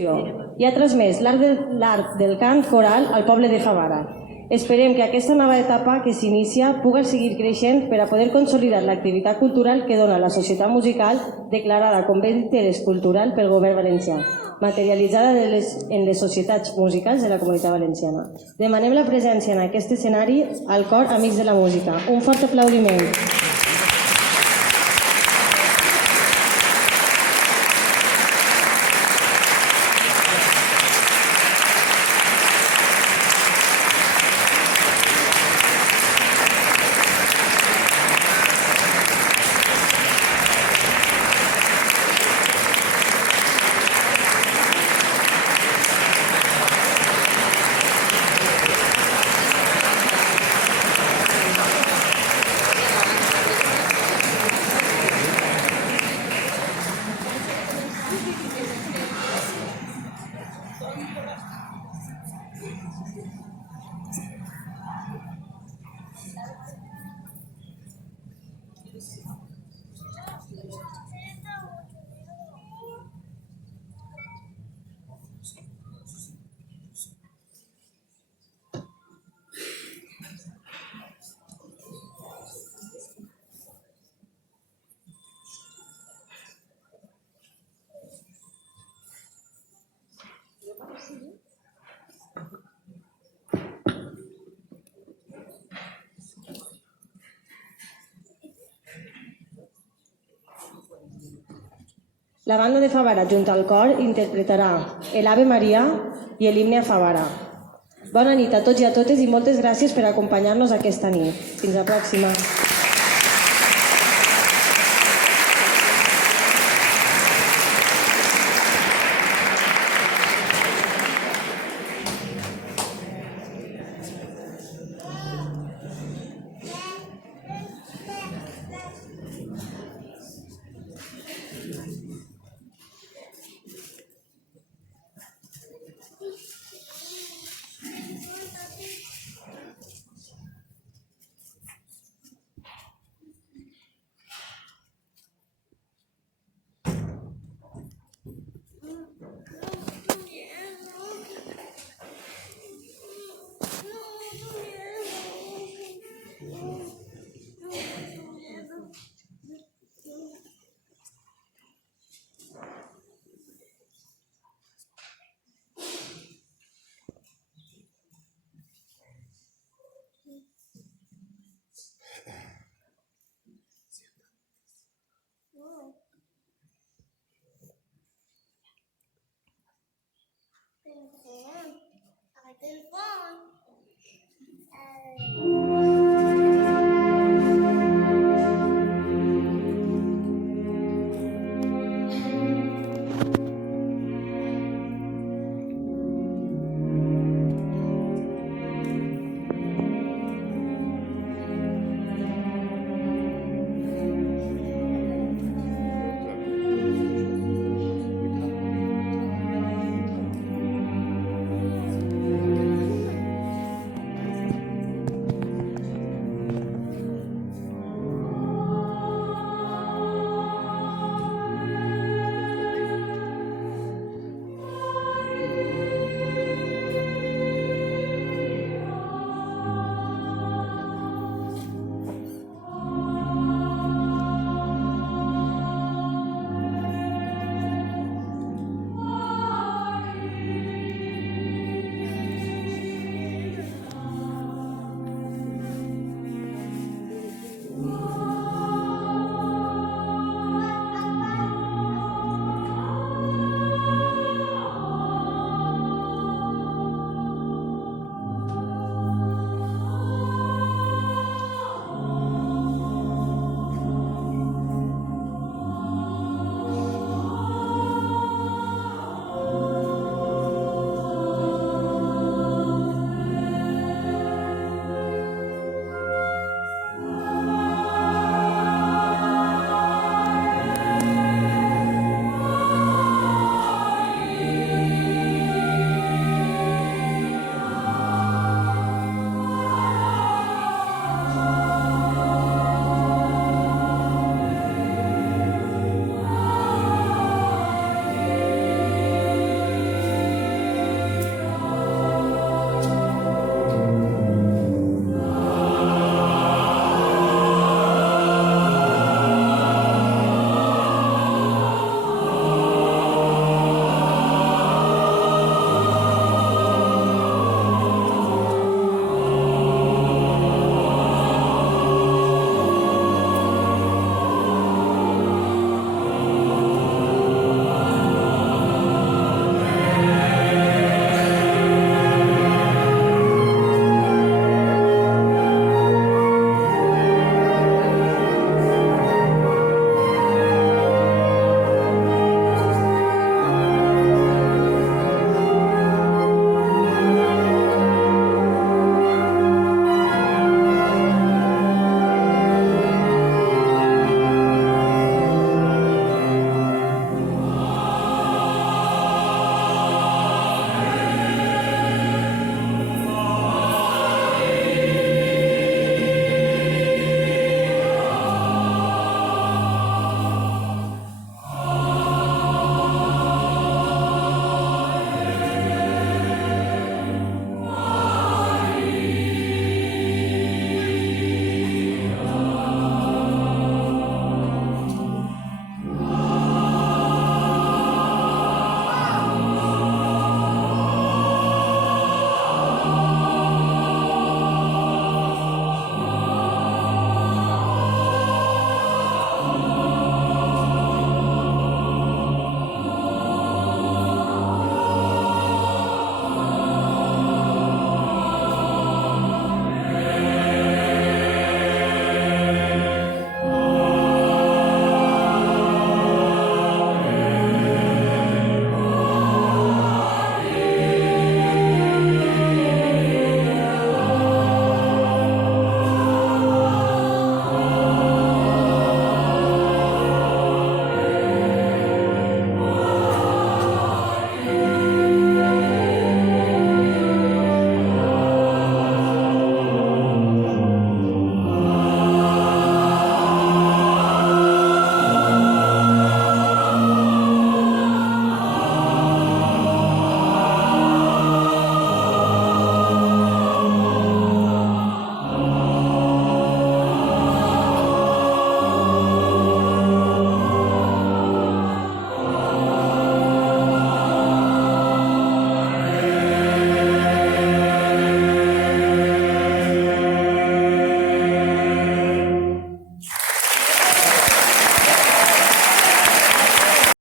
i ha transmès l'art del cant coral al poble de Favara. Esperem que aquesta nova etapa que s'inicia puga seguir creixent per a poder consolidar l'activitat cultural que dona la societat musical declarada com bé d'interès cultural pel govern valencià, materialitzada en les societats musicals de la Comunitat Valenciana. Demanem la presència en aquest escenari al cor Amics de la Música. Un fort aplaudiment. La banda de Favara, junt al cor, interpretarà l'Ave Maria i l'himne a Favara. Bona nit a tots i a totes i moltes gràcies per acompanyar-nos aquesta nit. Fins la pròxima. I can phone.